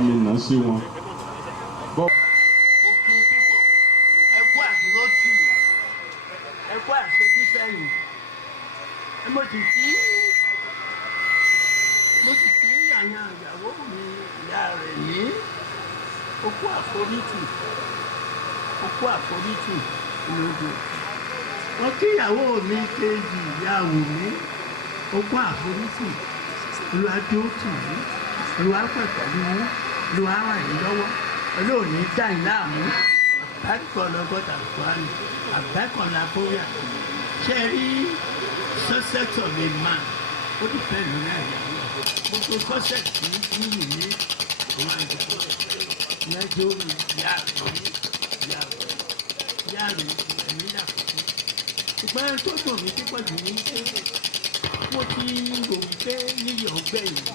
mi nà sí wọn. ẹkú àdúró tì mí ẹkú àṣojú sẹ́yìn mo sì kí yàyàn ìyàwó mi ìyá rẹ̀ ní okú àforítì lójú wọn kí ìyàwó mi kejì ìyàwó mi okú àforítì olùwàdóòtù yìí olùwàpẹ̀pẹ̀ yìí olùwàwà yìí lọ́wọ́ olóòní dáìn láàmú àbákọ̀ lọ́gọ́ta kúránì àbákọ̀ làbóyà ṣe rí success of a man ó dùpẹ́ lórí àyàwó gbogbo success yìí ní ìní òun àjọ ìyẹn tó ìyá rẹ̀ ẹ̀mí yàtọ̀ ṣùgbọ́n tó dùn mí púpọ̀ jù ní pé mo ti rò wípé níyì ọgbẹ́ ìlú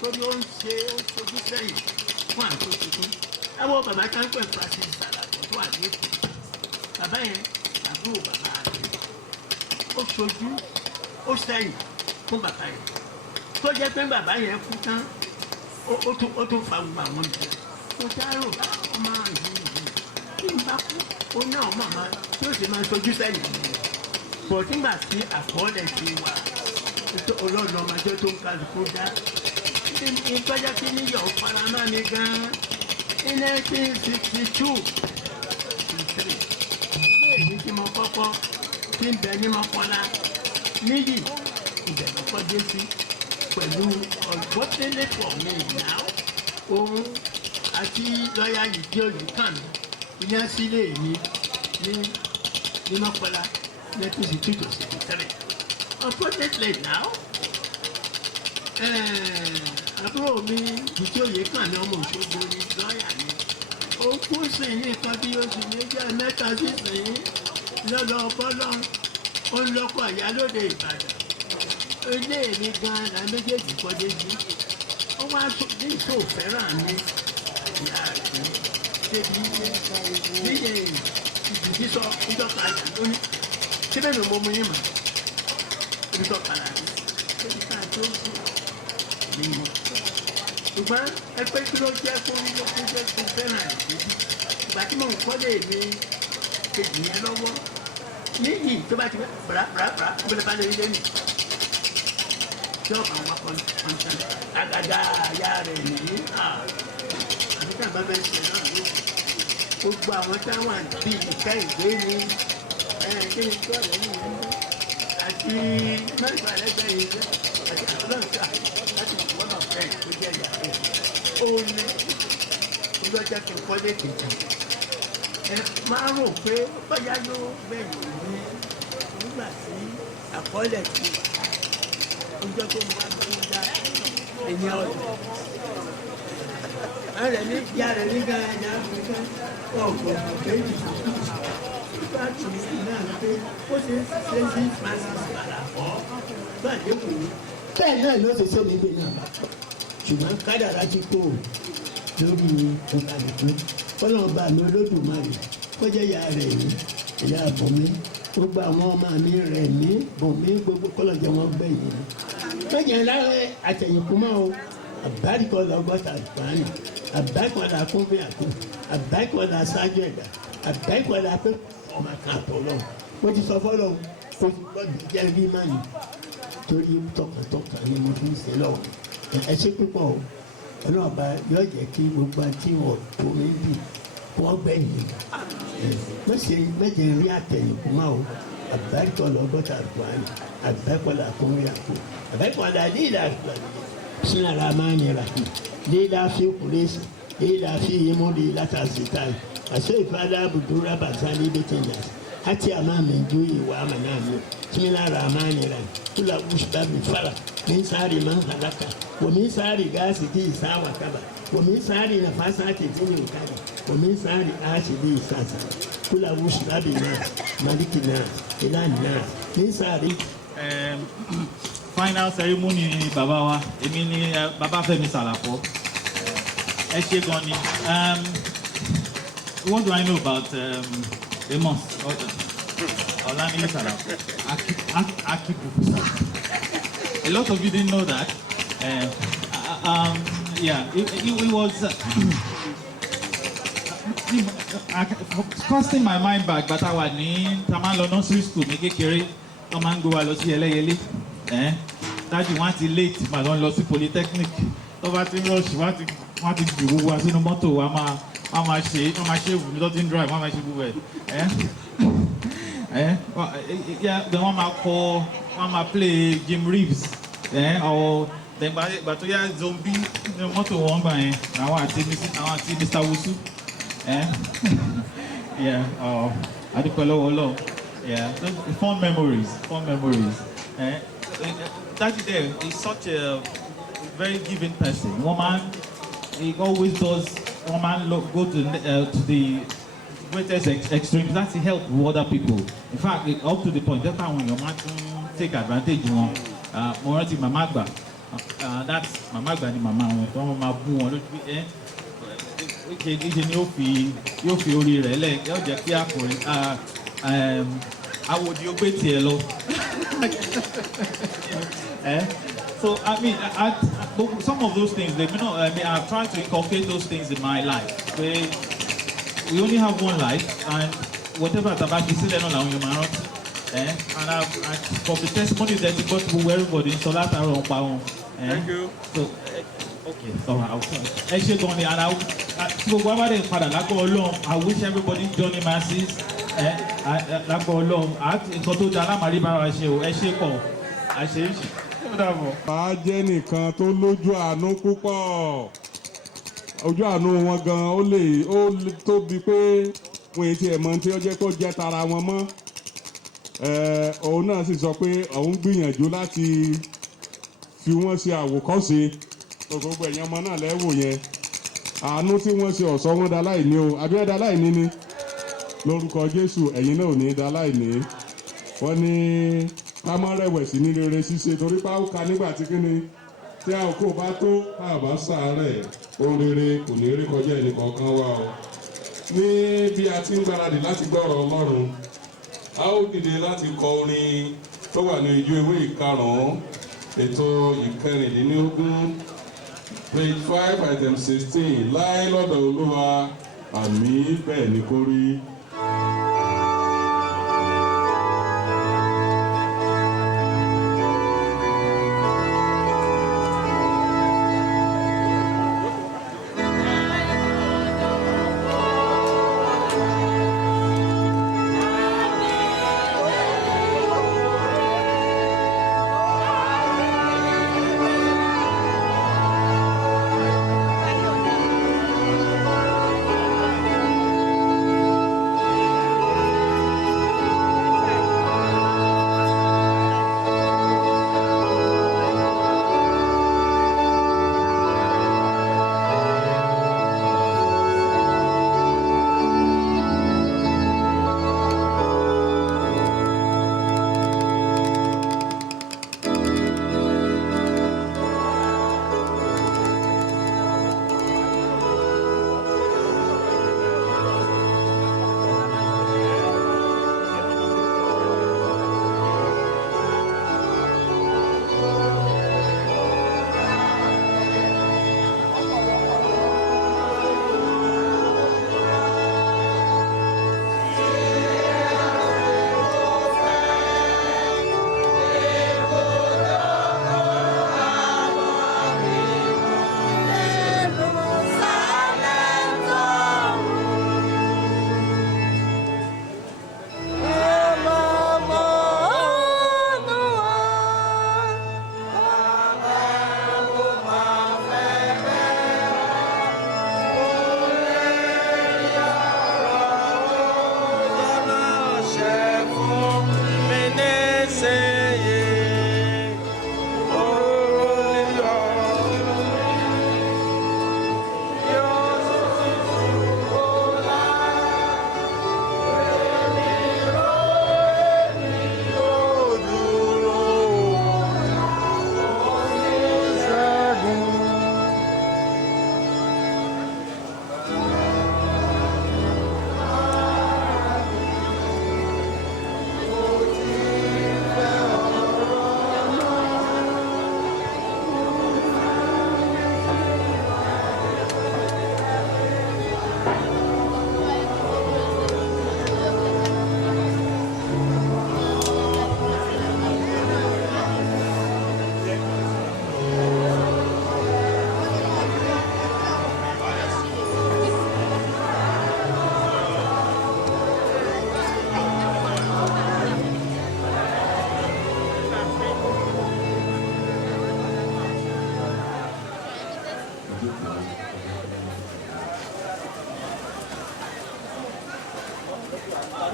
torí ó ń sojú sẹ́yìn fún àtúntò tuntun ẹ wo bàbá kan pẹ̀ Francis Salako tó wà ní èkó bàbá yẹn àbúrò bàbá rẹ̀ ó sojú ó sẹ́yìn fún bàbá yẹn tó jẹ́ pé bàbá yẹn kú tán ó tún fa gbogbo àwọn ìjọ mo dárò ọmọ ìlú kí n bá kú ó ní àwọn màmá tí ó sì máa sojú sẹ́yìn bọ̀ nígbà tí àkọọ́lẹ̀ ti wà ọlọ́run ọmọdé tó ń kálukú dá ìtọ́jà tí níyọ̀ faramá mi gan-an ní 1962 ilé èyí tí mo kọ́kọ́ tí ń bẹ ní Mọ́kọ́lá níyì ìbẹ̀rẹ̀ kọ́dé sí pẹ̀lú unfortunately for me now òun àti lọ́ọ̀yà yìí tí ó yìí kàn mí ìyá sílé mi ní Mọ́kọ́lá 1962 to 63 unfortunately now àbúrò mi ìdí òye kàn ní ọmọ Òṣogbo ní lọ́ọ̀yà ni ó kú sí ní nǹkan bí oṣù méjì mẹ́ta sísìn lọ́lọ́ bọ́lọ́ ó ń lọ́kọ̀ ìyálóde Ìbàdàn ilé mi gan-an la méjèèjì kọ́dé sí ó wá ní ìṣó fẹ́ràn mi ìyá rẹ̀ débi níye ìdìbí sọ ìjọba àjà lónìí síbẹ̀ mi mo mú yín mọ̀ ìjọba àjà débi ká tó sí ní mọ̀ ṣùgbọ́n ẹgbẹ́ kí ló jẹ́ kó ń lọ fún jẹ́ kó fẹ́ràn ẹ̀ débi ìgbà tí mo ń kọ́lé mi kejì yẹn lọ́wọ́ níyì tó bá ti bàràbàrà gbọ́dọ̀ bá lè rí lẹ́nu tí ọ̀pọ̀ àwọn akọ̀ǹtàn àgàgà àyà rẹ̀ nìyí àti tàbá bẹ́ẹ̀ ṣe náà ló gbogbo àwọn táwọn àbí ìka ìgbé ni kí ni tó ọ̀rẹ́ yìí ń bọ́ àti mẹ́fà lẹ́gbẹ̀ẹ́ yìí jẹ́ àti ọlọ́ọ̀ṣà láti wọ́n náà fẹ́ tó jẹ́ ìyá rẹ̀ ó ní ọlọ́jà kí n kọ́lé kejì ẹ máa rò pé bóyá ló bẹ̀rẹ̀ ní nígbà tí àkọọ́lẹ̀ ti ọjọ́ tó máa ń dá ẹ̀yìn ọ̀dọ̀ rẹ̀ ní ìyá rẹ̀ ní gan ẹ̀yà àfíríkà ọ̀gbọ̀n méjì nígbà tí náà pé ó ṣe ṣe sí Francis Salako gbàdé kù ní. bẹ́ẹ̀ náà ló ṣe sẹ́mi gbé náà ṣùgbọ́n kádàrá ti kó lórí ìkàlùkù kọ́lọ́ọ̀bà mi Olódùmarè kọjá ìyá rẹ̀ ní ìyá àbọ̀mí gbogbo àwọn ọmọ mi rẹ̀ ní bọ̀mí gbogbo kọ́lọ̀jẹ̀ wọn gbẹ̀yìn lọ́jà láwẹ̀ àtẹ̀yìnkú mọ́ o àbárikọ́lá ọgọ́ta ìpààyàn àbáríkọ́lá kúnfẹ́ àkó àbáríkọ́lá sáájú ẹ̀dá àbáríkọ́lá pé ọmọ kan àtọ̀lọ́ mo ti sọ fọ́lọ́ kó ti gbọ́dọ̀ jẹ́ rí mánì torí tọkàntọkàn ni mo fi ń ṣe lọ́wọ́ ẹ ṣe púpọ̀ o ọlọ́ọ̀bá yóò jẹ́ kí gbogbo àti wọ̀ tó mi bì wọ́n gbẹ̀yìn mẹ́jẹ̀ rí àtẹ̀yìnkú mọ́ o àbáríkọ́lá ọgọ́ta ìpààyàn àbáríkọ́lá kúnfẹ́ àkó àbáríkọ́lá lílà بسم الله الرحمن الرحيم ليلى في قريش ليلى في يمودي لا تزيتان أشوف هذا بدورة بزالي بتنجاز حتى أمام جوي وأمام بسم الله الرحمن الرحيم كل أشبه بالفرق من ساري من خلق ومن ساري غاسك ساوى كبا ومن ساري نفاسات تنين كبا ومن ساري آشدي ساسا كل أشبه بالناس ملك الناس إلى الناس من ساري final ceremony bàbá wa èmi ni bàbá Fẹ́mi Salako ẹ ṣé gan ni what do I know about Amos Olamide Salako Akibuku Salako a lot of you didn't know that Yeah, it was casting my mind back, but I was in Tamalo nursery school, make kékeré, tó máa ń gbé wa lọ sí Ẹlẹ́yẹlé. Dájú wọ́n ti late, màá lọ sí polytechnic. Tó bá ti rush, wọ́n ti jù gbogbo wa sínú mọ́tò, wọ́n máa ṣe ìwúni tó ti ń drive, wọ́n máa ṣe gbogbo ẹ̀. Yeah, then wọ́n máa play Jim Reeves. Or then ìgbà tó yá zombie ní mọ́tò wọn gbà yẹn, àwọn àti Mr. Wusu. Yeah, adúpẹ́ lọ́wọ́ Ọlọ́run. Yeah, fond memories. Daddy there is such a very giving person. He always does. Go to the greatest extremes. That's to help other people. In fact, up to the point that when your man take advantage of mo rántí màmá àgbà. That's màmá àgbà ni màmá wọn. Wọ́n máa bú wọn lójú pé ìṣe ni yóò fi orí rẹ̀ lẹ̀ yóò jẹ́ kí àkùnrin àwòdì ó gbé tiẹ̀ lọ. So I mean, some of those things, I've tried to inculcate those things in my life. We only have one life, and whatever about you see, on your man. And from the testimony that you got to everybody, so that Thank you. So okay, so I'll actually go on and I wish everybody journey masses. Bá jẹ́ nìkan tó lójú àánú púpọ̀, ojú àánú wọn gan ó tóbi pé wọn èyí tí ẹ̀ mọ̀ tí ó jẹ́ kó jẹ́ tara wọn mọ́. Òun náà sì sọ pé òun gbìyànjú láti fi wọ́n ṣe àwòkọ́ṣe gbogbo ẹ̀yàn ọmọ náà lẹ́wò yẹn. Àánú tí wọ́n ṣe ọ̀sọ́ wọn daláìní o, àbí ẹ̀ daláìní ni lórúkọ Jésù ẹ̀yin náà ò ní daláìní. Wọ́n ní ká má rẹ̀wẹ̀sì ní rere ṣíṣe torí pé ó ka nígbà tí kíni tí àkókò bá tó ká bá sàárẹ̀ ohun rere kò ní rí kọjá ẹnì kọ̀ọ̀kan wa o. Ní bí a ti ń gbáradì láti gbọ́ ọ̀rọ̀ Ọlọ́run, a ó dìde láti kọ orin tó wà ní Ijó Ewé ìkarùn-ún ètò ìkẹrìndínlógún page 5 item 16 láì lọ́dọ̀ Olúwa àmín bẹ́ẹ̀ ni kó rí.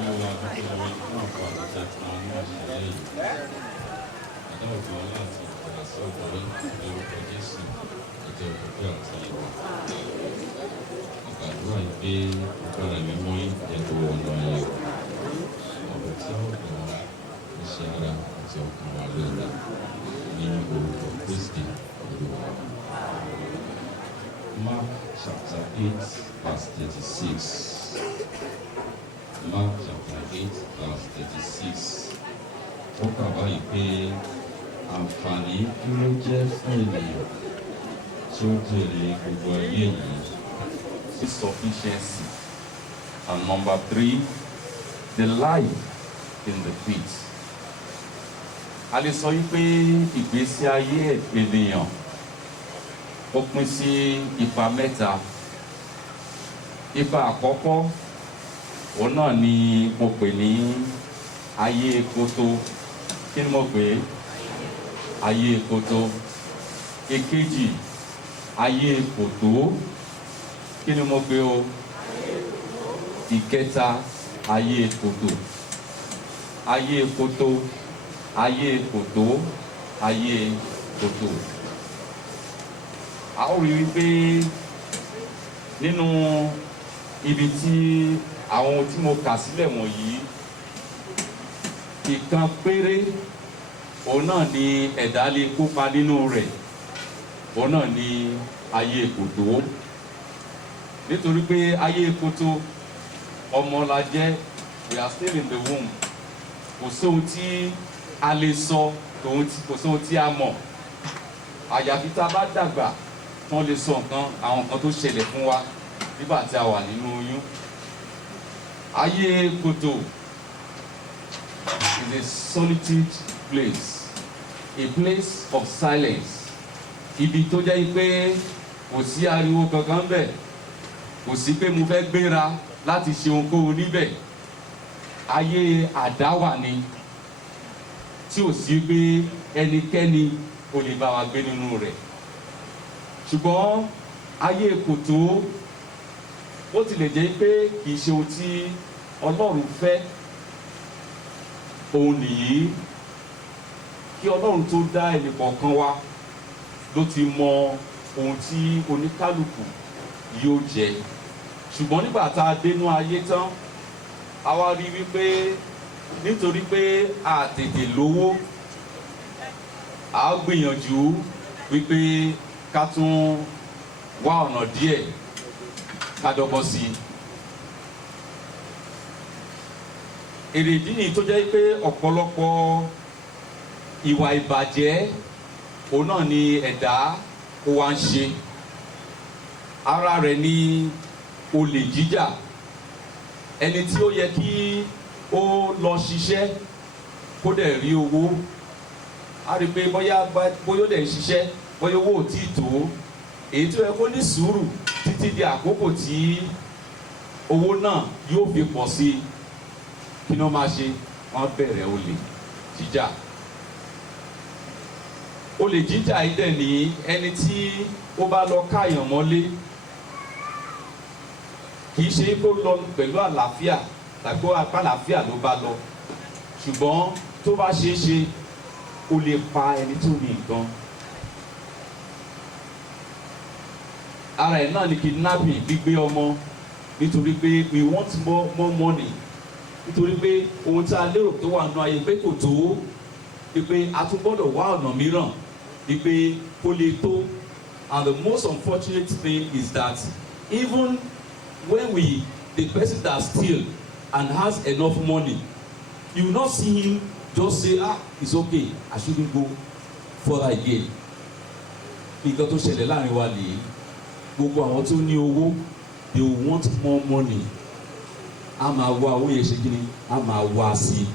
Olúwa dúpẹ́ lọ́wọ́ yín fún àǹfààní tí a ti máa ní àṣálẹ́ yìí. Àdá òjò láti ìpadà sí ọ̀dọ̀ yín ní orúkọ Jésù ẹ̀jẹ̀ òkúté àti ìwà. Àgbàdúrà yìí pé agbára mi mọ́ yín jẹ́ kó wọnú ayé wa. Ọ̀rọ̀ tí a ó gbọ́ iṣẹ́ ara àti ọkàn wa lóore ní orúkọ Kristi Olúwa. Mark chapter 8 verse 36. Mark chapter 8 verse 36. Ó kà báyìí pé àǹfààní kí ló jẹ́ fún ènìyàn tí ó jèrè gbogbo ayé yìí. Sufficiency. And number 3, the life in the pit. A lè sọ yí pé ìgbésí ayé ènìyàn ó pín sí ipa mẹ́ta. Ipa àkọ́kọ́ òun náà ni mo pè ní ayé kótó. Kí ni mo pè é? Ayé kótó. Èkejì, ayé kòtó. Kí ni mo pè o? Ìkẹta, ayé kòtó. Ayé kótó, ayé kòtó, ayé kòtó. A ó rí wípé nínú ibi tí àwọn ohun tí mo kà sílẹ̀ wọ̀nyí, ìkan péré òun náà ni ẹ̀dá lè kópa nínú rẹ̀, òun náà ni ayé kòtó. Nítorí pé ayé kòtó ọmọ la jẹ́, we are still in the womb. Kò sóhun tí a lè sọ, kò sóhun tí a mọ̀. Àyàfi tá a bá dàgbà tán lè sọ àwọn nǹkan tó ṣẹlẹ̀ fún wa nígbà tí a wà nínú oyún. Ayé kòtó is a solitude place, a place of silence. Ibi tó jẹ́ pé kò sí ariwo kankan bẹ̀, kò sí pé mo fẹ́ gbéra láti ṣe ohunkóhun níbẹ̀. Ayé àdáwà ni tí ò sí pé ẹnikẹ́ni ò lè bá wa gbé nínú rẹ̀. Ṣùgbọ́n ayé kòtó, ó tilẹ̀ jẹ́ pé kì í ṣe ohun tí Ọlọ́run fẹ́. Òun nìyí, kí Ọlọ́run tó dá ẹnì kọ̀ọ̀kan wa ló ti mọ ohun tí oníkálùkù yóò jẹ. Ṣùgbọ́n nígbà tá a dénú ayé tán, a wá rí wípé nítorí pé a tètè lówó, a gbìyànjú wípé ká tún wá ọ̀nà díẹ̀ ká dọ́gbọ́n sí i. Èrèdí nìyí tó jẹ́ pé ọ̀pọ̀lọpọ̀ ìwà ìbàjẹ́ òun náà ni ẹ̀dá ó wá ń ṣe. Ara rẹ̀ ni olè jíjà. Ẹni tí ó yẹ kí ó lọ ṣiṣẹ́ kó dẹ̀ rí owó, a rí pé bóyá ó dẹ̀ ṣiṣẹ́, bóyá owó ò tíì tó, èyí tó yẹ kó ní sùúrù títí di àkókò tí owó náà yóò fi pọ̀ sí i. Kí ni wọ́n máa ṣe? Wọ́n bẹ̀rẹ̀ olè jíjà. Olè jíjà yìí dẹ̀ ní ẹni tí ó bá lọ káyàn mọ́lé, kì í ṣe kó lọ pẹ̀lú àlàáfíà tàbí àlàáfíà ló bá lọ. Ṣùgbọ́n tó bá ṣeé ṣe, ó lè pa ẹni tó ní nǹkan. Ara ẹ̀ náà ni kidnapping, gbígbé ọmọ, nítorí pé we want more money. Nítorí pé ohun tí a lérò tó wà nínú ayé pé kò tó, pé a tún gbọ́dọ̀ wá ọ̀nà mìíràn pé kó lè tó. And the most unfortunate thing is that even when the person that steal and has enough money, you will not see him just say, it's okay, I shouldn't go further again. Nǹkan tó ṣẹlẹ̀ láàrin wa nìyí. Gbogbo àwọn tó ní owó, they want more money. A máa wá owó yẹn ṣe kí ni? A máa wá sí i.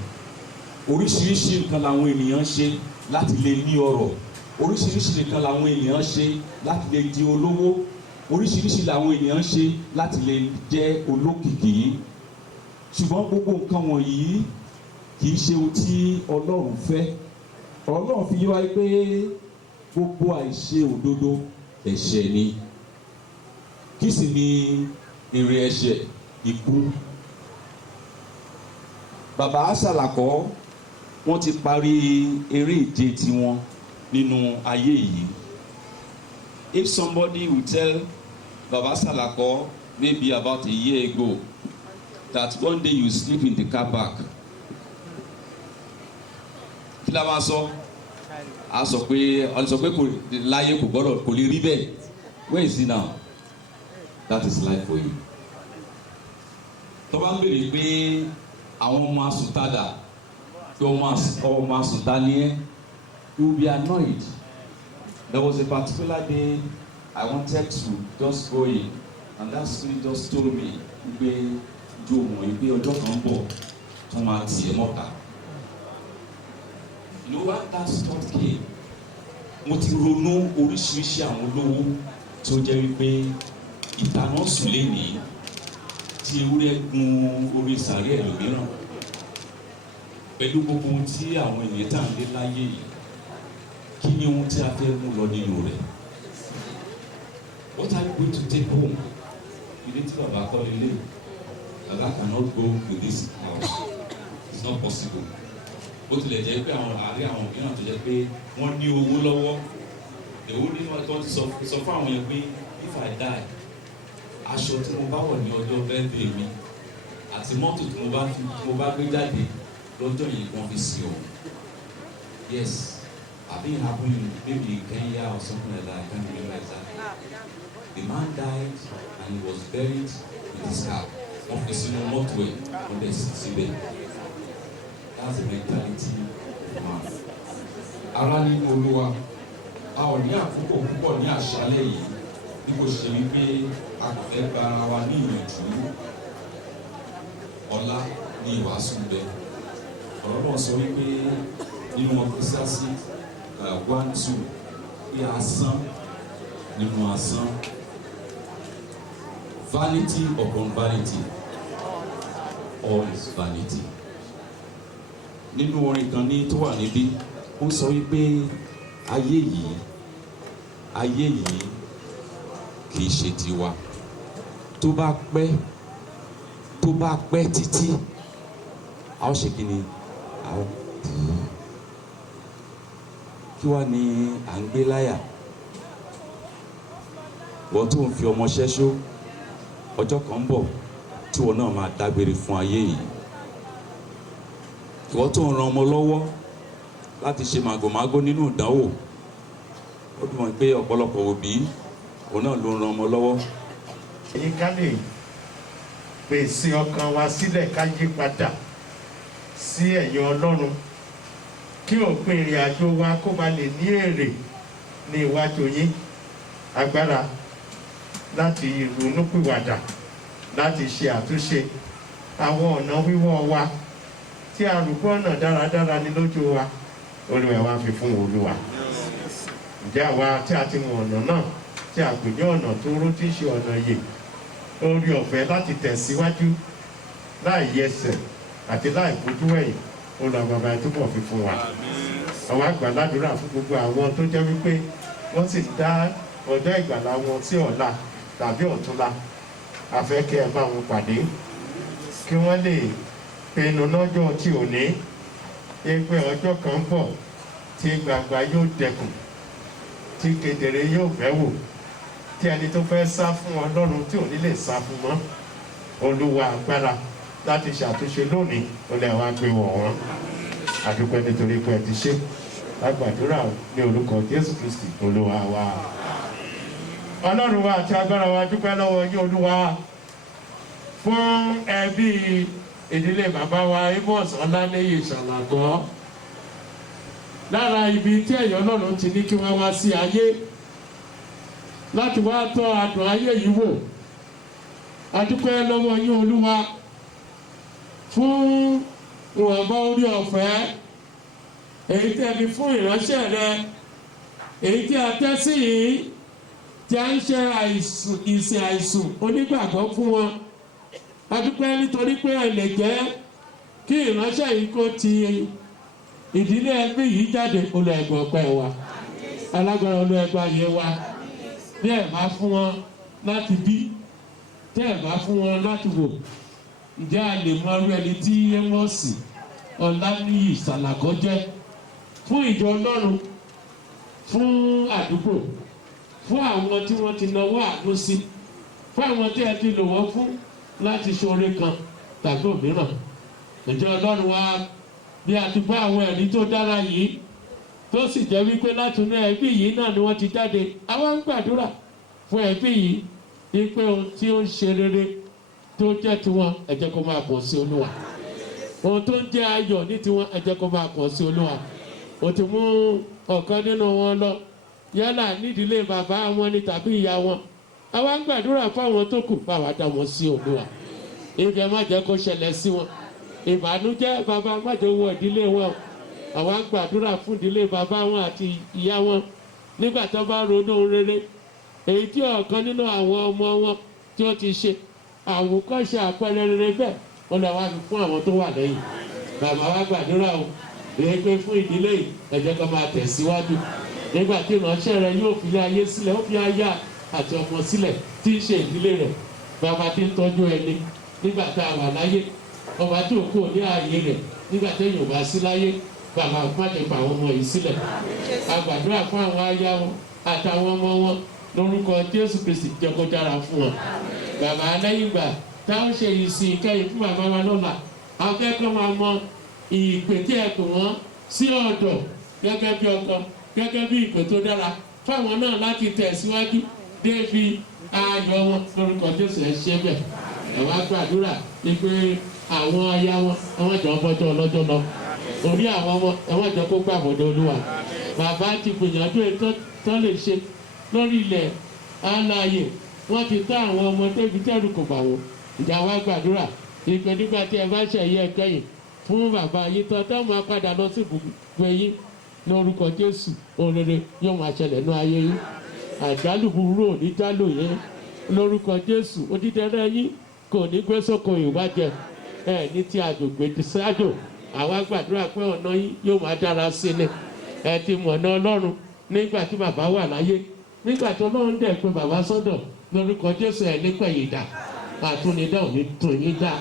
Oríṣiríṣi nǹkan làwọn ènìyàn ṣe láti lè ní ọrọ̀. Oríṣiríṣi nǹkan làwọn ènìyàn ṣe láti lè di olówó. Oríṣiríṣi làwọn ènìyàn ṣe láti lè jẹ́ olókìkí. Ṣùgbọ́n gbogbo nǹkan wọ̀nyí kì í ṣe ohun tí Ọlọ́run fẹ́. Ọlọ́run fi yé wa pé gbogbo àìṣe òdodo ẹ̀ṣẹ̀ ni. Kí sì ni èrè ẹ̀ṣẹ̀? Ikú. bàbá Sàlàkọ́ wọ́n ti parí eré ìje tiwọn nínú ayé yìí. If somebody will tell Baba Sàlàkọ́ maybe about a year ago that one day you sleep in the car park, kí la máa sọ? A sọ pé kò láyé kò gbọ́dọ̀ kò lè rí bẹ́ẹ̀. Where is he now? That is life for you. Tó bá ń béèrè pé àwọn ọmọ asùntàdà pé ọmọ asùntà ni ẹ́, you will be annoyed. There was a particular day I wanted to just go in and that spirit just told me pé jo mọ̀ pé ọjọ́ kan bọ̀ tó máa tiẹ̀ mọ́ta. You know what that thought came? Mo ti ronú oríṣiríṣi àwọn olówó tó jẹ́ wípé ìtàná sùn lé ní tí ewúrẹ́ gun orí sàárẹ̀ ẹlòmíràn pẹ̀lú gbogbo ohun tí àwọn ènìyàn tà ń lé láyé yìí. Kí ni ohun tí a fẹ́ mú lọ nínú rẹ̀? What are you going to take home? Ilé tí bàbá kọ́ lélẹ̀, bàbá cannot go with this house. It's not possible. Ó tilẹ̀ jẹ́ pé àwọn àárẹ̀ àwọn mìíràn tó jẹ́ pé wọ́n ní owó lọ́wọ́. Èwo ní wọ́n ti sọ fún àwọn yẹn pé if I die, aṣọ tí mo bá wọ̀ ní ọjọ́ birthday mi àti mọ́tò tí mo bá gbé jáde lọ́jọ́ yìí wọ́n fi sí òun. Yes. I think it happened maybe in Kenya or something like that. I can't remember exactly. The man died and he was buried in his car. Of the single motorway on the city. That's the mentality of man. Ara ní Olúwa, a ò ní àkókò púpọ̀ ní àṣálẹ́ yìí bí kò ṣe wípé a kò fẹ́ gba ara wa ní ìyànjú. Ọlá ní ìwàásù bẹ́ẹ̀. Ọ̀rọ̀ náà sọ wípé nínú Ecclesiastes 1:2 pé asán nínú asán, vanity upon vanity, all is vanity. Nínú orin kan ní tó wà níbí ó sọ wípé ayé yìí kìí ṣe tiwa. Tó bá pẹ́ títí a ó ṣe kí ni a ó bù ú. Kí wá ni à ń gbé láyà? Wọ́n tó ń fi ọmọ ṣẹ́ṣó, ọjọ́ kan ń bọ̀ tí wọ́n náà máa dágbére fún ayé yìí. Ìwọ́n tó ń ran ọmọ lọ́wọ́ láti ṣe màgòmágó nínú ìdánwò, ó dùn mọ́ pé ọ̀pọ̀lọpọ̀ òbí òun náà ló ń ran ọmọ lọ́wọ́. Èyí ká lè pèsè ọkàn wa sílẹ̀ ká yí padà sí ẹ̀yìn Ọlọ́run kí òpin ìrìn àjò wa kó ba lè ní èrè ní iwájú yín. Agbára láti ìrònúpìwàdà láti ṣe àtúnṣe àwọn ọ̀nà wíwọ́ wa tí a rò pé ọ̀nà dáradára ní lójú wa, Olúwa wa fi fún Olúwa. Ǹjẹ́ àwa tí a ti mọ ọ̀nà náà tí a pè ní ọ̀nà tó ró tí ń ṣe ọ̀nà yè, orí ọ̀fẹ́ láti tẹ̀síwájú láì yẹsẹ̀ àti láì fojú ẹ̀yìn, Olúwa bàbá ẹ túbọ̀ fi fún wa. Àwọn àgbà ládùúrà fún gbogbo àwọn tó jẹ́ wípé wọ́n sì dá ọjọ́ ìgbàlà wọn sí ọ̀la tàbí ọ̀túnla. A fẹ́ kí ẹ bá wọn pàdé kí wọ́n lè pinnu lọ́jọ́ tí ò ní pé ọjọ́ kan bọ̀ tí gbangba yóò dẹkùn, tí kedere yóò bẹ́ wò, tí ẹni tó fẹ́ sá fún Ọlọ́run tí ò ní lè sá fún mọ́. Olúwa agbára láti ṣàtúnṣe lónìí, Olúwa wa gbé wọ̀ wọ́n. A dúpẹ́ nítorí pé ẹ ti ṣe. Lágbàdúrà ní orúkọ Jésù Kristi Olúwa wa. Ọlọ́run wa àti agbára wa dúpẹ́ lọ́wọ́ yín Olúwa fún ẹbí ìdílé bàbá wa Amos Ọláléyè Sàlàkọ́. Lára ibi tí ẹ̀yọ́ Ọlọ́run ti ní kí wọ́n wá sí ayé láti wá tọ́ adùn ayé yìí wò. A dúpẹ́ lọ́wọ́ yín Olúwa fún ìwọ̀nba orí ọ̀fẹ́ èyí tí ẹ fi fún ìránṣẹ́ rẹ, èyí tí a tẹ́ sí yìí tí a ń ṣe ìsìn àìsùn onígbàgbọ́ fún wọn. A dúpẹ́ nítorí pé ẹ lè jẹ́ kí ìránṣẹ́ yìí kó ti ìdílé ẹbí yìí jáde. Olùẹ̀gbọ́n ọpẹ́ wa, alágbára olùẹ̀gbọ́n ayé wa, bí ẹ bá fún wọn láti bí, tí ẹ bá fún wọn láti wò, ǹjẹ́ a lè mọ irú ẹni tí Ámọ́sì Ọláníyì Sàlàkọ́ jẹ́ fún ìjọ Ọlọ́run, fún àdúgbò, fún àwọn tí wọ́n ti nawọ́ àánú sí, fún àwọn tí ẹ ti lò wọ́n fún láti ṣoore kan tàbí òmíràn. Ìjọ Ọlọ́run wa bí a ti bá àwọn ẹ̀rí tó dára yìí tó sì jẹ́ wípé láti inú ẹbí yìí náà ni wọ́n ti jáde. Àwa ń gbàdúrà fún ẹbí yìí wípé ohun tí ó ń ṣe rere tó jẹ́ tiwọn ẹ jẹ́ kó máa pọ̀ sí Olúwa. Ohun tó ń jẹ́ ayọ̀ ní tiwọn ẹ jẹ́ kó máa pọ̀ sí Olúwa. Ó ti mú ọ̀kan nínú wọn lọ yálà nídìílé bàbá wọn ni tàbí ìyá wọn. Àwa ń gbàdúrà fáwọn tó kù báwa dá wọn sí Olúwa. Ìfẹ́ má jẹ́ kó ṣẹlẹ̀ sí wọn. Ìbànújẹ́ bàbá má jẹ́ wọ ìdílé wọn. Àwa ń gbàdúrà fún ìdílé bàbá wọn àti ìyá wọn nígbà tó bá ronú ohun rere èyí tí ọ̀kan nínú àwọn ọmọ wọn tí ó ti ṣe àwòkọ́ṣe àpẹẹrẹ rere bẹ́ẹ̀ wọ́n lè wá fi fún àwọn tó wà lẹ́yìn. Bàbá wa gbàdúrà o èyí pé fún ìdílé yìí ẹ jẹ́ kó máa tẹ̀síwájú nígbà tí ìránṣẹ́ rẹ yóò fi ayé sílẹ̀ ó fi aya àti ọmọ sílẹ̀ tí ń ṣe ìdílé rẹ̀. Bàbá tí ń tọ́jú ẹni nígbà tá a wà láyé, ọba tí ò kú ní ààyè rẹ̀ nígbà tí èèyàn bá sí láyé. Bàbá má jẹ́ fà àwọn ọmọ yìí sílẹ̀. A gbàdúrà fún àwọn aya wọn àtàwọn ọmọ wọn lórúkọ Jésù Kristi jẹ́ kó dára fún wọn. Bàbá lẹ́yìn ìgbà táwọn ṣe ìsìn ìkẹyìn fún bàbá wa lọ́la, akẹ́kọ̀ọ́ máa mọ ìpè tí ẹ pè wọ́n sí ọ̀dọ̀ gẹ́gẹ́ bí ọkọ, gẹ́gẹ́ bí ìpè tó dára fáwọn náà láti tẹ̀síwájú débi ayọ̀ wọn lórúkọ Jésù ẹ ṣe bẹ́ẹ̀. Àwa gbàdúrà wípé àwọn aya wọn àwọn jọ bọ́jọ́ ọlọ́jọ́ lọ. Orí àwọn ọmọ àwọn jọ kó gbàgbọ́dọ̀ Olúwa. Bàbá ti gbìyànjú ètò tó lè ṣe lórí ilẹ̀ alààyè. Wọ́n ti tọ́ àwọn ọmọ débi tẹ́rù kò bà wọ́n. Ìjà wa gbàdúrà ìpè nígbà tí ẹ bá ṣẹ̀yẹ ẹ̀kẹ́yìn fún bàbá yìí tán tó máa padà lọ sí ibùgbé yín lórúkọ Jésù. Òrèrè yóò máa ṣẹlẹ̀ ní ayé yín. Àjálù burú ò ní jálò yín lórúkọ Jésù. Odídẹrẹ́ yín kò ní gbé sóko ìwájẹ ẹ ní tí àjògbè ti ṣáájò. Àwa gbàdúrà pé ọ̀nà yín yóò máa dára sí ni. Ẹ ti mọ̀nà Ọlọ́run nígbà tí bàbá wà láyé, nígbà tí Ọlọ́run dẹ̀ pé bàbá sọ́dọ̀ lórúkọ Jésù ẹ̀ nípa yìí dà. Àtúnidá ò ní tún yín dá.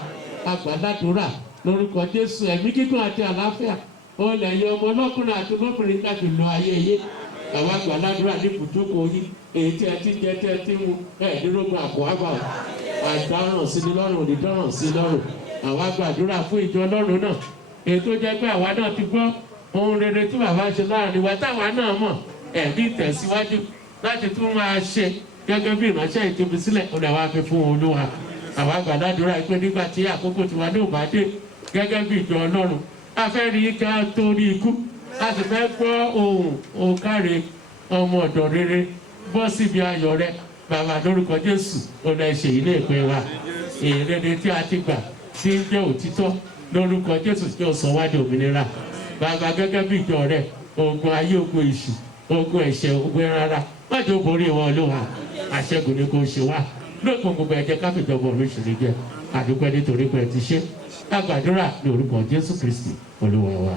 Àgbàdàdúrà lórúkọ Jésù ẹ̀mí kíkún àti àlàáfíà ó lè yọ ọmọ ọlọ́kùnrin àti olóbìnrin láti lọ ayé yé. Àwọn àgbàdàdúrà ní ibùjókòó yín èyí tí ẹ ti jẹ tí ẹ ti mu ẹ nírógun àpò àbà àdáràn sí ni lọ́rùn òní dáràn sí lọ́rùn. Àwọn àgbàdúrà fún ìjọ Ọlọ́run náà èyí tó jẹ́ pé àwa náà ti gbọ́ ohun rere tí bàbá ṣe láàrin wa táwa náà mọ̀ ẹ̀mí ìtẹ̀síwájú láti tún máa ṣe gẹ́gẹ́ bí ìránṣẹ́ ìtòbi sílẹ̀ ó lè wá fi fún Olúwa. Àwọn àgbàdàdúrà pé nígbà tí àkókò tiwa ní òbádé gẹ́gẹ́ bí ìjọ Ọlọ́run a fẹ́ rí ká torí ikú a sì fẹ́ gbọ́ ohùn òkàrè ọmọ ọ̀dọ̀ rere bọ́ síbi ayọ̀ rẹ. Bàbá lórúkọ Jésù ó lè ṣe ilé ìpè wa ìrere tí a ti gbà tí ń jẹ́ òtítọ́ lórúkọ Jésù tí ó sọ wá di òmìnira. Bàbá gẹ́gẹ́ bí ìjọ rẹ ogun ayé ogun èṣù ogun ẹ̀ṣẹ̀ ogun ẹran má jẹ́ borí wọn Olúwa. Àṣẹ́gun ni kò ṣe wá lóògùn gbogbo ẹ̀jẹ̀ káfíńjọba oríṣiríṣi jẹ́ àdúpẹ́ nítorí pé ẹ ti ṣe. A gbàdúrà ní orúkọ Jésù Kristi Olúwa wa.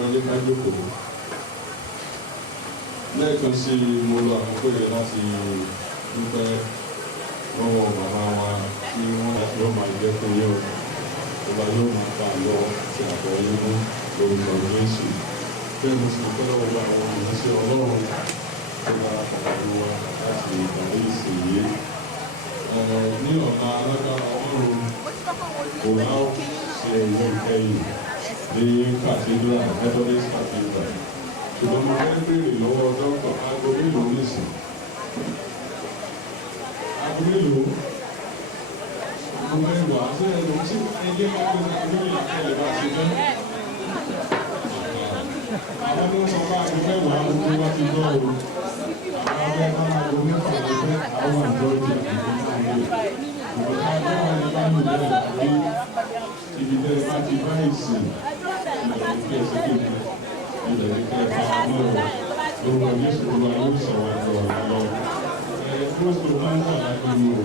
wọlé ká jókòó. Lẹ́ẹ̀kan sí mo lọ àkókò yẹn láti dúpẹ́ lọ́wọ́ bàbá wa tí wọ́n láti yóò máa jẹ́ fún yóò ọba yóò máa bá a lọ sí àbọ̀ yín mú lórúkọ Jésù. Bẹ́ẹ̀ mo sì dúpẹ́ lọ́wọ́ gba àwọn ìránṣẹ́ Ọlọ́run tó darapọ̀ pẹ̀lú wa láti ìparí ìsìn yìí. Ní ọ̀la alágbára Ọlọ́run kò láò ṣe ìwé ìkẹyìn ní cathedral Methodist Cathedral. Ṣùgbọ́n mo fẹ́ béèrè lọ́wọ́ dọ́kítọ̀ aago mélòó nìsín? Aago mélòó? Aago mẹ́wàá ṣé ẹnu tí ẹgbẹ́ bá gbé aago mélòó kẹlẹ̀ bá ti fẹ́? Àwọn tó ń sọ pé aago mẹ́wàá gbogbo wa ti gbọ́ o. Àwọn abẹ́ bá aago mẹ́fà ló fẹ́ àwọn àjọ ìjà ìgbésí ayé. Ìgbésí ayé wa ni bá lù bẹ́ẹ̀ àbí ibi bẹ́ẹ̀ bá ti bá ìsìn ìlànà kí ẹ ṣe kéde. Ilẹ̀ ní kẹ́ ẹ bá a mọ̀ lórúkọ Jésù tó wà yóò sọ wá lọ lọ. Kúròsì máa ń wà lágbèrè o.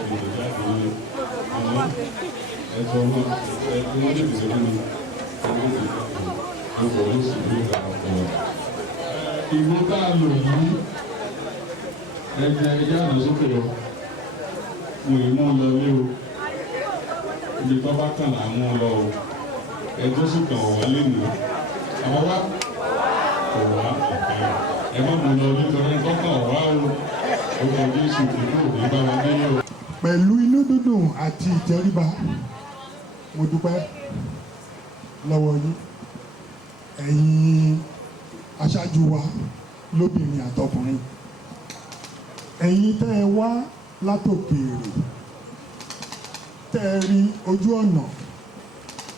Ẹ̀dùn jáde nílé. Àmọ́ ẹ̀tọ́ náà ẹ̀dùn wọn lè dìde nínú ọdún ìdíje. Lórúkọ Jésù ló ga ọ̀pọ̀. Ìwé tá a lò yìí ẹja àná sókè o. Mo ì mú lọ lé o. Ibi tó bá kàn là ń mú lọ o. Ẹjọ́ sì kàn wá lé nìyẹn. Àwọn wá kò wá ẹ má mú lọ nítorí kọ́kàn wá o ọkọ̀ Jésù kìlú òní bá wa délé o. Pẹ̀lú inú dídùn àti ìtẹríba mo dúpẹ́ lọ́wọ́ yín ẹ̀yin aṣáájú wa lóbìnrin àtọkùnrin ẹ̀yin tẹ́ ẹ wá látòkèèrè tẹ́ ẹ rí ojú ọ̀nà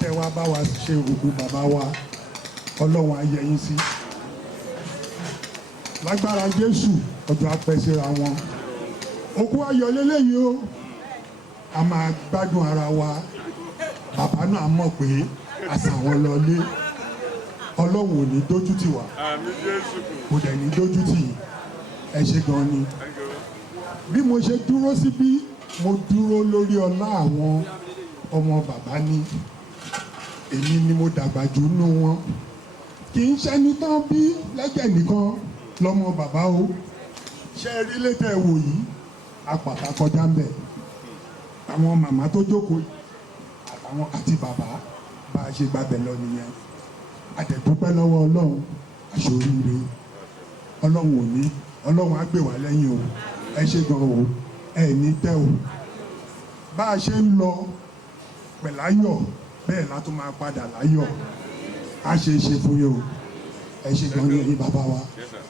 tẹ́ wá bá wa ṣe òkú bàbá wa Ọlọ́run á yẹ yín sí lágbára Jésù ọjọ́ apẹ̀sẹ̀ra wọn òkú ayọ̀ lélẹ́yìí o a máa gbádùn ara wa bàbá náà mọ̀ pé àṣà wọn lọlé Ọlọ́run ò ní dójú tì wá kò dẹ̀ ní dójú tì ẹ ṣe gan ni bí mo ṣe dúró síbí mo dúró lórí ọlá àwọn ọmọ bàbá ni èmi ni mo dàgbà jù nú wọn kì í ṣẹni tán bí lẹ́jẹ̀ nìkan lọ́mọ bàbá o ṣe rí létẹ̀ wò yìí apàtà kọjá ń bẹ̀ àwọn màmá tó jókòó àtàwọn àti bàbá bá a ṣe gbàbẹ̀ lọ nìyẹn àtẹ̀dúpẹ́ lọ́wọ́ Ọlọ́run àṣoríire Ọlọ́run á gbè wá lẹ́yìn o ẹ ṣe gan o ẹ ní tẹ́ o bá a ṣe ń lọ pẹ̀láyọ̀ bẹ́ẹ̀ la tún máa padà láyọ̀ á ṣe é ṣe fún yín o ẹ ṣe gan ní ẹ̀yin bàbá wa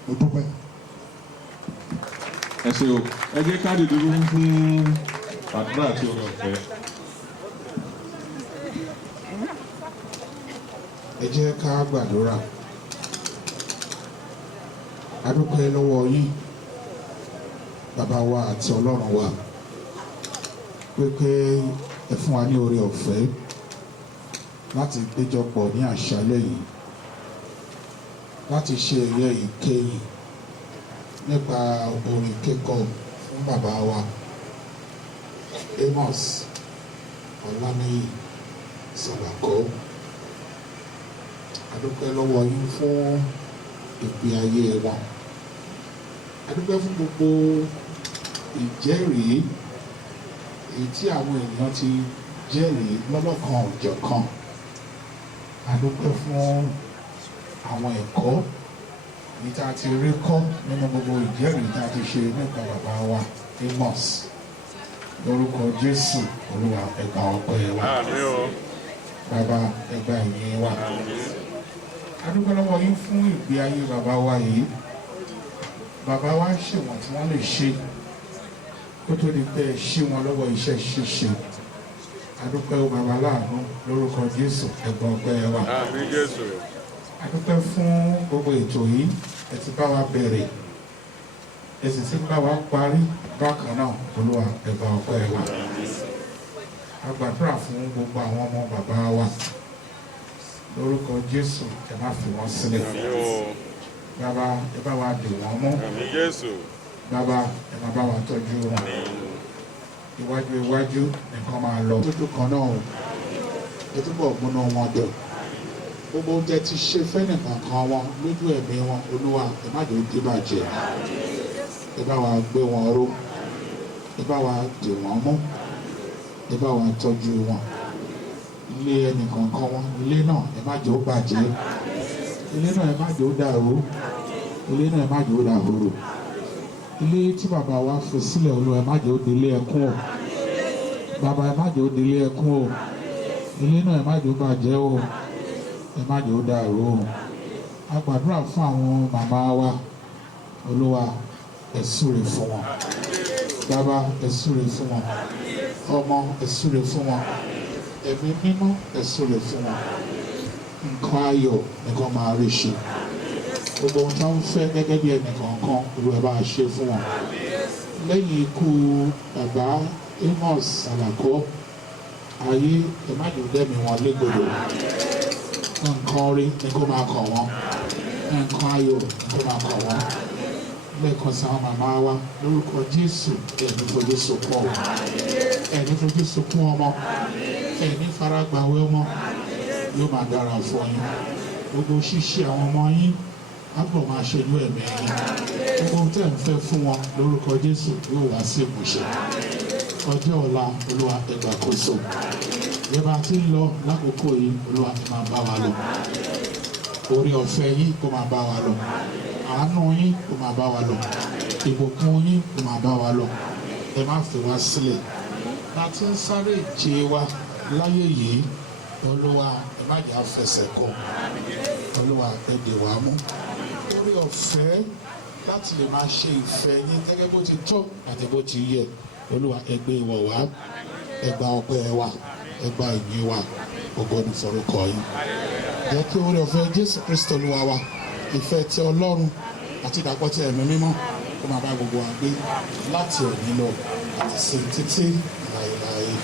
mo dúpẹ́. Ẹ ṣé o ẹ jẹ́ ká dìde dúró fún àdúrà àti oore ọ̀fẹ́. Ẹ jẹ́ ká gbàdúrà a dúpẹ́ lọ́wọ́ yín bàbá wa àti Ọlọ́run wa pé ẹ fún wa ní oore ọ̀fẹ́ láti péjọpọ̀ ní àṣálẹ́ yìí láti ṣe ẹ̀yẹ ìkẹyìn nípa orin kíkọ fún bàbá wa Amos Ọláníyì Sàlàkọ́ a dúpẹ́ lọ́wọ́ yín fún ìgbé ayé wọn a dúpẹ́ fún gbogbo ìjẹ́rìí èyí tí àwọn èèyàn ti jẹ́rìí lọ́lọ́kan òjọ̀kan a dúpẹ́ fún àwọn ẹ̀kọ́ ní tá a ti rí kọ́ nínú gbogbo ìjẹ́rìí tá a ti ṣe nípa bàbá wa Amos lórúkọ Jésù Olúwa ẹ gbà ọpẹ́ wa bàbá ẹ gbà ìyìn wa a dúpẹ́ lọ́wọ́ yín fún ìgbé ayé bàbá wa yìí bàbá wa ṣèwọ̀n tí wọ́n lè ṣe kó tó di pé ẹ ṣí wọn lọ́wọ́ iṣẹ́ ṣíṣe a dúpẹ́ o bàbá láàánú lórúkọ Jésù ẹ gbà ọpẹ́ wa a dúpẹ́ fún gbogbo ètò yìí ẹ ti bá wa bẹ̀rẹ̀ ẹ sì ti bá wa parí bákan náà Olúwa ẹ gbà ọpẹ́ wa a gbàdúrà fún gbogbo àwọn ọmọ bàbá wa lórúkọ Jésù ẹ má fi wọn sílẹ̀ bàbá ẹ bá wa dè wọ́n mú bàbá ẹ má bá wa tọ́jú wọn iwájú nìkan máa lọ lójú kan náà ẹ túbọ̀ múná wọn dẹ̀ gbogbo oúnjẹ ti ṣe fẹ́nìkankan wọn lójú ẹ̀mí wọn olúwa ẹ má jẹ́ ó dé bàjẹ́ ẹ bá wa gbé wọn ró ẹ bá wa dè wọ́n mú ẹ bá wa tọ́jú wọn ilé ẹnìkankan wọn ilé náà ẹ má jẹ́ ó bàjẹ́ ilé náà ẹ má jẹ́ ó dàrú ilé náà ẹ má jẹ́ ó dàhoro ilé tí bàbá wa fi sílẹ̀ olúwa ẹ má jẹ́ ó délé ẹkún o bàbá ẹ má jẹ́ ó délé ẹkún o ilé náà ẹ má jẹ́ ó bàjẹ́ o ẹ má jẹ́ ó dàrú o a gbàdúrà fún àwọn màmá wa olúwa ẹ súre fún wọn bàbá ẹ súre fún wọn ọmọ ẹ súre fún wọn ẹ̀mí mímọ́ ẹ súre fún wọn nǹkan ayọ̀ nìkan máa rí ṣe gbogbo ohun tó ń fẹ́ gẹ́gẹ́ bí ẹnìkọ̀ọ̀kan olúwa bá ṣe fún wọn lẹ́yìn ikú bàbá Amos Àlàkó ayé ẹ má jẹ́ ó dẹ́mi wọn légbodò nǹkan rí ni kó máa kàn wọ́n nǹkan ayọ̀ ni kó máa kàn wọ́n lẹ́ẹ̀kan sí àwọn màmá wa lórúkọ Jésù ẹ̀mí fojú sunkún ọ ẹ̀mí fojú sunkún ọmọ ẹ̀mí faragbàwé ọmọ yóò máa dára fún yín gbogbo ṣíṣe àwọn ọmọ yín ábọ̀ máa ṣe inú ẹ̀mí yín gbogbo ohun tẹ́ ń fẹ́ fún wọn lórúkọ Jésù yóò wá sí ìmúṣẹ ọjọ́ ọ̀la olúwa ẹ gbàkóso bí bá ti ń lọ lákòókò yìí olúwa ti máa bá wa lọ orí ọ̀fẹ́ yín kó máa bá wa lọ àánú yín kó máa bá wa lọ ìbùkún yín kó máa bá wa lọ ẹ má fi wá sílẹ̀ láti ń sáré ìje wa láyé yìí olúwa ẹ má jẹ́ àfẹsẹ̀ kọ olúwa ẹ dè wá mú orí ọ̀fẹ́ láti lè máa ṣe ìfẹ́ yín gẹ́gẹ́ bó ti tọ́ àti bó ti yẹ olúwa ẹ gbé ìwọ̀ wá ẹ gba ọpẹ́ wa ẹ gba ìyìn wa ògo ni forúkọ yín jẹ́ kí orí ọ̀fẹ́ Jésù Kristi olúwa wa ìfẹ́ ti Ọlọ́run àti ìdàpọ̀ ti ẹ̀mí mímọ́ kó máa bá gbogbo wa gbé láti òní lọ àti sí títí láéláé.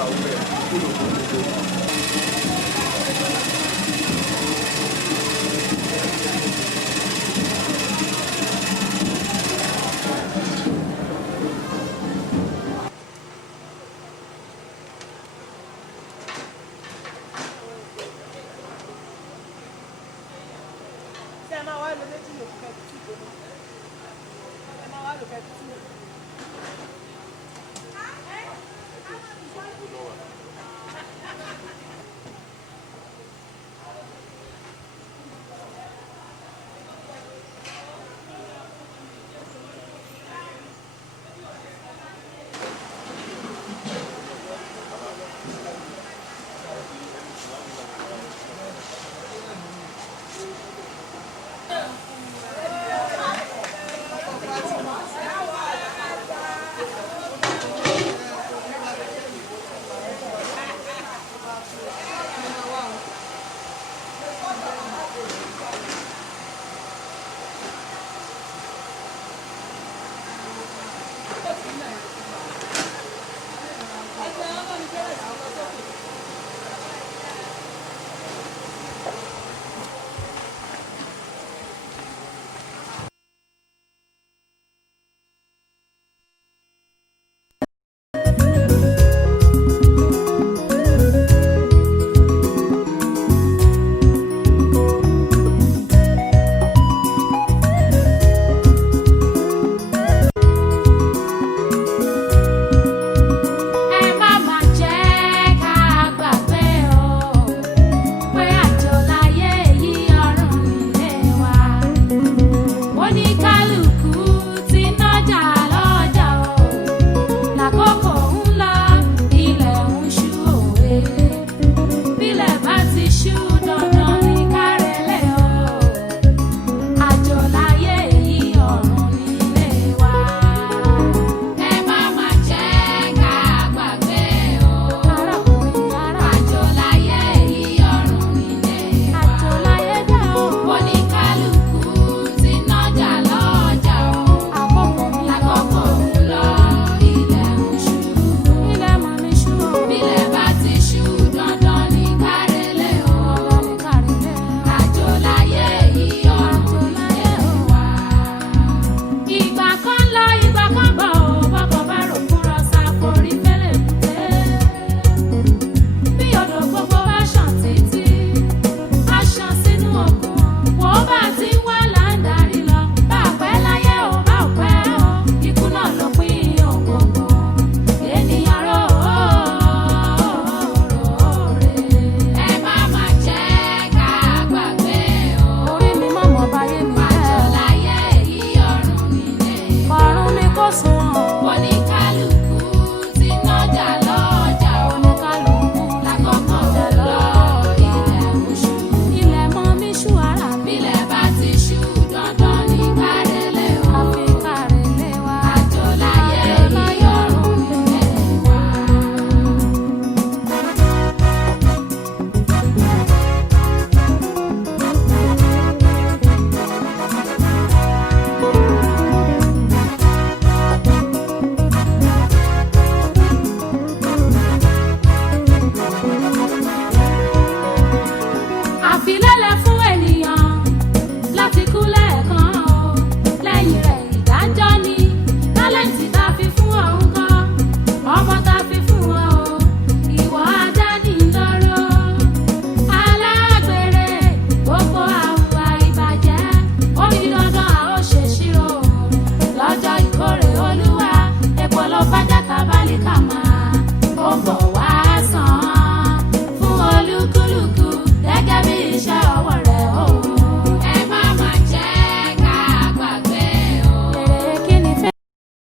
agbára òun bẹ̀ kó lò fún gbogbo. Ẹ máa wá lọ méjì lòkùn fẹ́ tutù gbóná. Ẹ máa wá lò fẹ́ tutù.